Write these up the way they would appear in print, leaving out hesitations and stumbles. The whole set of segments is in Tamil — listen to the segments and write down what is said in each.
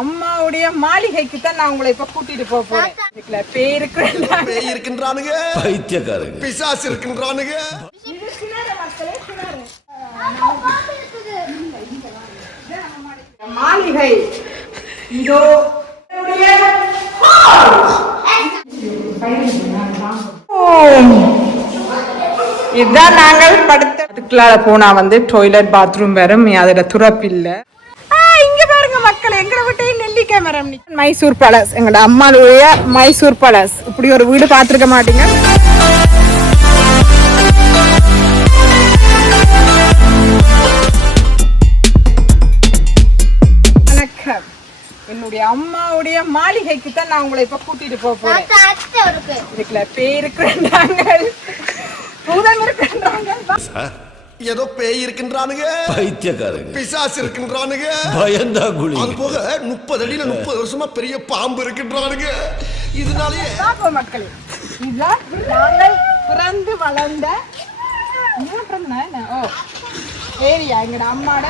அம்மாவுடைய மாளிகைக்கு தான் நான் உங்களை இப்ப கூட்டிட்டு போக போறேன். இதுல பேய் இருக்கின்றானுங்க, பைத்தியக்காரங்க, பிசாசு இருக்கின்றானுங்க. இது சினார மக்களே, சினார மாளிகை. இதோ இதுதான் நாங்கள் படுத்த. அதுக்குள்ளால போனா வந்து டாய்லெட் பாத்ரூம் வரும், அதுல துறப்பில்லை. இங்க பாருங்க மக்கள், எங்களை விட்டே நெல்லிக்காய் மரம். மைசூர் பேலஸ், எங்களோட அம்மாவுடைய மைசூர் பேலஸ். இப்படி ஒரு வீடு பார்த்திருக்க மாட்டீங்க. வணக்கம். என்னுடைய அம்மாவுடைய மாளிகைக்கு தான் நான் உங்களை இப்ப கூட்டிட்டு போக போறேன். இதுக்குள்ள பேய் இருக்கின்றாங்க, பூதம் இருக்கின்றாங்க, ஏதோ பேய் இருக்கின்றானுங்க, பைத்தியக்காரங்க, பிசாசு இருக்கின்றானுங்க, பயந்தா குழி. அது போக 30 அடியில 30 வருஷமா பெரிய பாம்பு இருக்கின்றானுங்க. இதனாலேயே மக்களே, இதுதான் நாங்கள் பிறந்து வளர்ந்த ஏரியா, எங்கட அம்மாட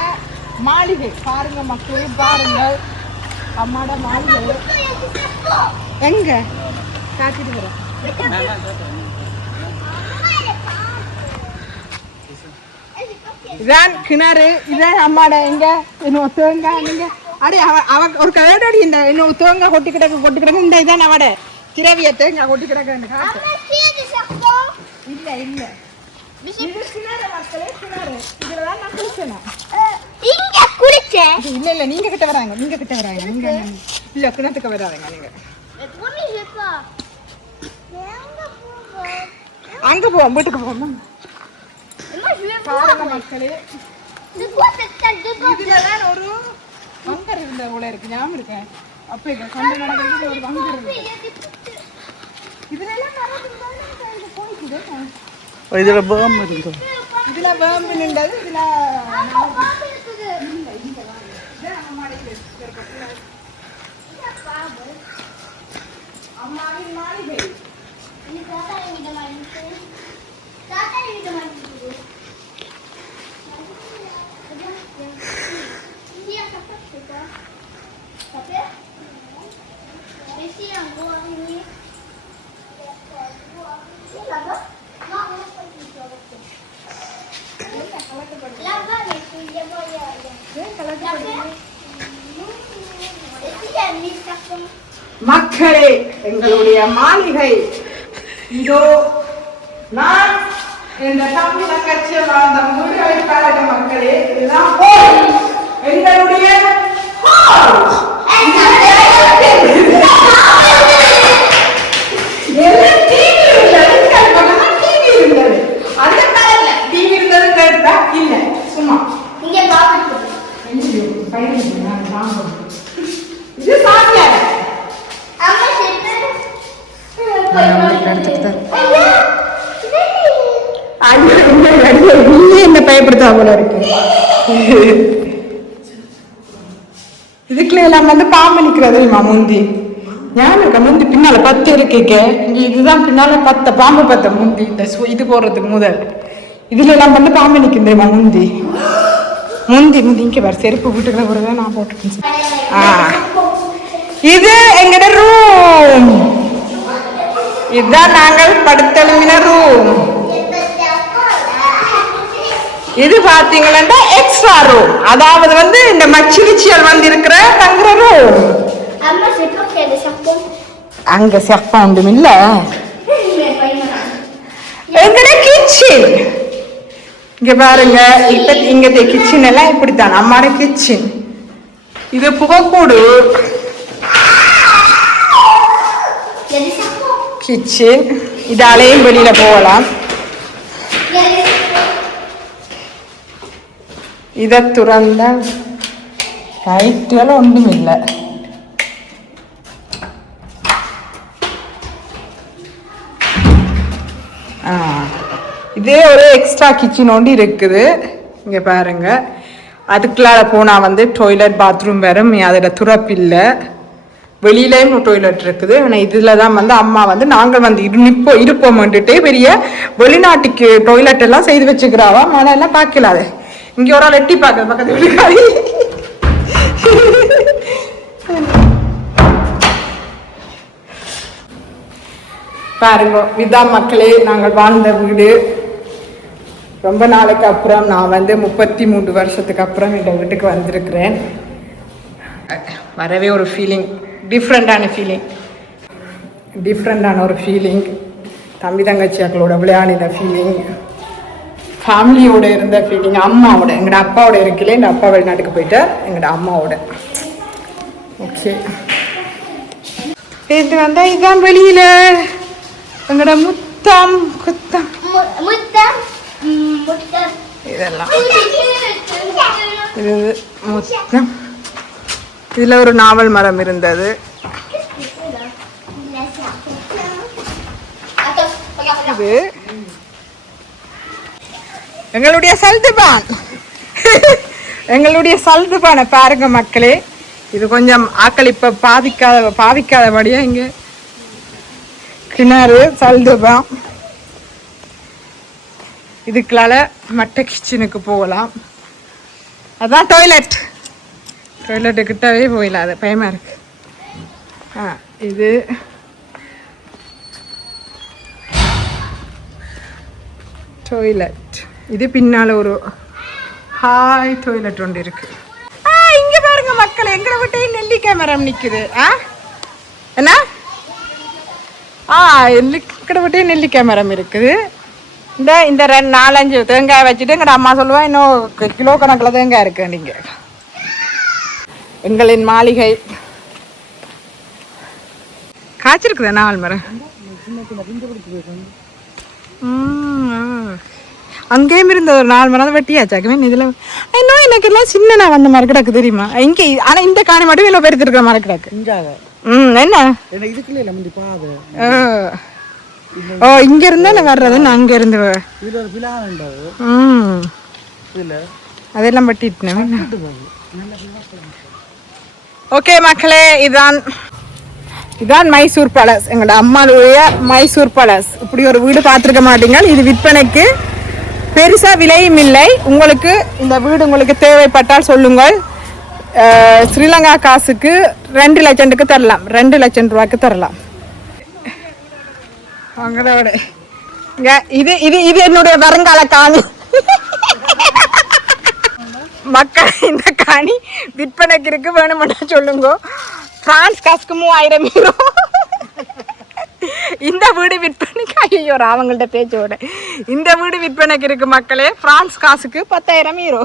மாளிகை. பாருங்க மக்களே, பாருங்கள் அம்மாட மாளிகை எங்க காத்திட்டு வர. இதான் கிணறு, இதான் அம்மாட. எங்க இன்னும் தேங்காய், நீங்க அடே அவ ஒரு கடையடி இந்த இன்னும் தேங்காய் கொட்டி கிடக்கு. இந்த இதான் அவட திரவிய தேங்காய் கொட்டி கிடக்கு. இல்ல இல்ல, இது கிணறு மக்களே, கிணறு. இதுலதான் நான் குளிச்சேன். இங்க குளிச்சேன். இல்ல இல்ல, நீங்க கிட்ட வராங்க, நீங்க இல்ல கிணத்துக்கு வராங்க. நீங்க அங்க போவோம், வீட்டுக்கு போவோம். பாருங்க மக்களே, இதுலதான் ஒரு வங்கர் இருந்த போல இருக்கு, ஞாபகம் இருக்கேன். அப்ப இங்க சண்டை நடக்கிறது ஒரு வங்கர் இருக்கு. இதுல வேம்பு இருந்தது, இதுல வேம்பு நின்றது. இதுல அம்மாவின் மாளிகை. மக்களே, எங்களுடைய மாளிகை இதோ. நான் இந்த தமிழ் கட்சியில் வாழ்ந்த முருகை பாருங்க மக்களே, இதுதான் எங்களுடைய என்ன பயப்படுத்தா போல இருக்கு. இதுக்குள்ள எல்லாம் வந்து பாம்பு நிக்கிறது முந்தி. ஞாபகம் இருக்க, முந்தி பின்னால 10 இருக்கு. இதுதான் பின்னால 10 பாம்பு 10 முந்தி. இந்த இது போடுறதுக்கு முதல் இதுல எல்லாம் வந்து பாம்பு நிக்கும் தெரியுமா? முந்தி இங்க வர செருப்பு வீட்டுக்குள்ள போறத நான் போட்டுக்கேன். இது எங்கட ரூம். இதுதான் நாங்கள் படுத்தெழுமின ரூம். இது பாத்தீங்கன்னா எக்ஸ்ட்ரா ரூம், அதாவது வந்து இந்த மச்சிலிச்சியல் வந்து இருக்கிற தங்குற ரூம். அங்க செப்பா ஒன்றும் இல்ல. எங்கட கிச்சன் இங்க பாருங்க. இப்ப இங்க கிச்சன் எல்லாம் இப்படித்தான் நம்மாட கிச்சன். இது புகைக்கூடு கிச்சன். இதாலேயும் வெளியில போகலாம். இதை துறந்த லைட்டுகள் ஒன்றும் இல்லை. இதே ஒரு எக்ஸ்ட்ரா கிச்சன் ஒன்று இருக்குது. இங்கே பாருங்க, அதுக்குள்ளார போனால் வந்து டாய்லெட் பாத்ரூம் வரும், அதில் துறப்பில்லை. வெளியிலேயும் டாய்லெட் இருக்குது. ஆனால் இதில் தான் வந்து அம்மா வந்து நாங்கள் வந்து இருப்போம்ட்டுட்டே பெரிய வெளிநாட்டுக்கு டாய்லெட் எல்லாம் செய்து வச்சுக்கிறாவா. மழை எல்லாம் பார்க்கலாது. இங்கே ஒரு ஆள் எட்டி பார்க்குறது பக்கத்து வீட்டுக்காரி. பாருங்க இதான் மக்களே நாங்கள் வாழ்ந்த வீடு. ரொம்ப நாளைக்கு அப்புறம் நான் வந்து 33 வருஷத்துக்கு அப்புறம் இந்த வீட்டுக்கு வந்திருக்கிறேன். வரவே ஒரு ஃபீலிங், டிஃப்ரெண்டான ஒரு ஃபீலிங். தம்பி தங்கச்சியாக்களோட விளையாடின ஃபீலிங், ஃபேமிலியோட இருந்த ஃபீலிங், அம்மாவோட, எங்களோட அப்பாவோட இருக்கல, எங்கள் அப்பா வெளிநாட்டுக்கு போயிட்டார், எங்களோட அம்மாவோட. ஓகே, இது வந்தா இதுதான் வெளியில எங்களோட முத்தம் குத்தம் இதெல்லாம். இது முத்தம். இதுல ஒரு நாவல் மரம் இருந்தது. இது எங்களுடைய சல்துபான். எங்களுடைய சல்துபானை பாருங்க மக்களே. இது கொஞ்சம் ஆக்கள் இப்ப பாவிக்காதபடியா இங்க கிணறு சல்துபான். இதுக்குள்ளால மட்டை கிச்சனுக்கு போகலாம். அதான் டாய்லெட்டு கிட்டவே போயிடலாம், அது பயமா இருக்கு. இது டாய்லெட். இது பின்னால ஒரு ஹாய் டாய்லெட் ஒன்று இருக்கு. இங்க பாருங்க மக்கள், எங்களை விட்டு நெல்லிக்காய் மரம் நிக்குது. என்ன எங்களை விட்டு நெல்லிக்காய் மரம் இருக்குது. இந்த 4-5 தேங்காய் வச்சுட்டு எங்கட அம்மா சொல்லுவா இன்னும் கிலோ கணக்கில் தேங்காய் இருக்கு. நீங்க எங்களின் மாளிகை காய்ச்சிருக்குதா நாவல் மரம்? அங்கேயும் இருந்த ஒரு 4 மரம் வெட்டியாச்சாக்குமே. இதுல இன்னும் எனக்கு எல்லாம் சின்ன வந்த மாதிரி கிடக்கு தெரியுமா இங்கே. ஆனா இந்த காணி மட்டும் இவ்வளோ பெருத்து இருக்கிற மாதிரி கிடக்கு. என்ன இங்க இருந்தா வர்றது, அங்க இருந்து அதெல்லாம் பட்டிட்டேன். ஓகே மக்களே, இதான் மைசூர் பேலஸ், எங்களோட அம்மாவுடைய மைசூர் பேலஸ். இப்படி ஒரு வீடு பார்த்துருக்க மாட்டீங்க. இது விற்பனைக்கு, பெருசா விலையும் இல்லை. உங்களுக்கு இந்த வீடு உங்களுக்கு தேவைப்பட்டால் சொல்லுங்கள். ஸ்ரீலங்கா காசுக்கு 2 லட்சத்துக்கு தரலாம், 2 லட்சம் ரூபாய்க்கு தரலாம். அவங்களோட இது இது இது என்னுடைய வருங்கால காணி. மக்கள் இந்த காணி விற்பனைக்கு இருக்கு, வேணும்னா சொல்லுங்க. பிரான்ஸ் காசுக்கு 3000 யூரோ. இந்த வீடு விற்பனைக்கு, ஐயோ அவங்கள்ட்ட பேச்சோட, இந்த வீடு விற்பனைக்கு இருக்கு மக்களே. பிரான்ஸ் காசுக்கு 10,000 யூரோ.